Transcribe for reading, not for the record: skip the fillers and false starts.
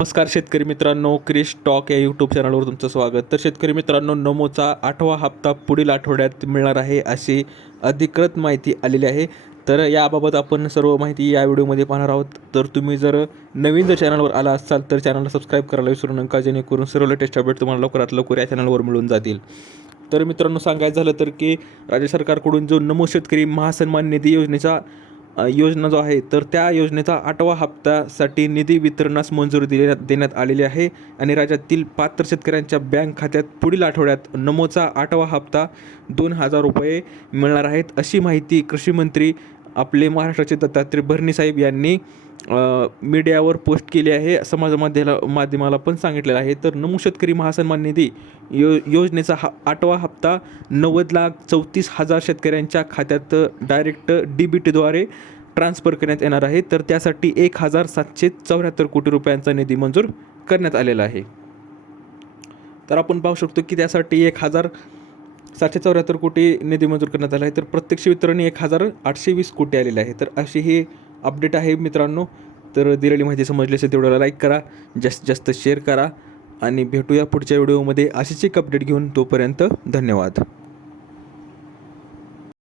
नमस्कार शेतकरी मित्रांनो, क्रिश टॉक या यूट्यूब चॅनलवर तुमचं स्वागत. तर शेतकरी मित्रांनो, नमोचा 8वा हप्ता पुढील आठवड्यात मिळणार आहे अशी अधिकृत माहिती आलेली आहे. तर याबाबत आपण सर्व माहिती या व्हिडिओमध्ये पाहणार आहोत. तर तुम्ही जर नवीन चॅनलवर आला असाल तर चॅनलला सबस्क्राईब करायला विसरू नका, जेणेकरून सर्व लेटेस्ट अपडेट तुम्हाला लवकरात लवकर या चॅनलवर मिळून जातील. तर मित्रांनो, सांगायचं झालं तर की राज्य सरकारकडून जो नमो शेतकरी महासन्मान निधी योजना जो आहे, तर त्या योजनेचा 8वा हप्त्यासाठी निधी वितरणास मंजुरी देण्यात आलेली आहे. आणि राज्यातील पात्र शेतकऱ्यांच्या बँक खात्यात पुढील आठवड्यात नमोचा 8वा हप्ता 2,000 रुपये मिळणार आहेत, अशी माहिती कृषी मंत्री आपले महाराष्ट्राचे दत्तात्रय भरणे साहेब यांनी मीडियावर पोस्ट केली आहे. माध्यमाला पण सांगितलेलं आहे. तर नमो शेतकरी महासन्मान निधी योजनेचा 8वा हप्ता 90,34,000 शेतकऱ्यांच्या खात्यात डायरेक्ट DBTद्वारे ट्रान्सफर करण्यात येणार आहे. तर त्यासाठी 1,774 कोटी रुपयांचा निधी मंजूर करण्यात आलेला आहे. तर आपण पाहू शकतो की त्यासाठी 1,774 कोटी निधी मंजूर करण्यात आला आहे. तर प्रत्यक्ष वितरणी 1,820 कोटी आलेले आहे. तर अशी ही अपडेट आहे मित्रांनो. तर दिलेली माहिती समजली असेल तेवढ्याला लाईक करा, जास्तीत जास्त शेअर करा आणि भेटूया पुढच्या व्हिडिओमध्ये अशीच एक अपडेट घेऊन. तोपर्यंत धन्यवाद.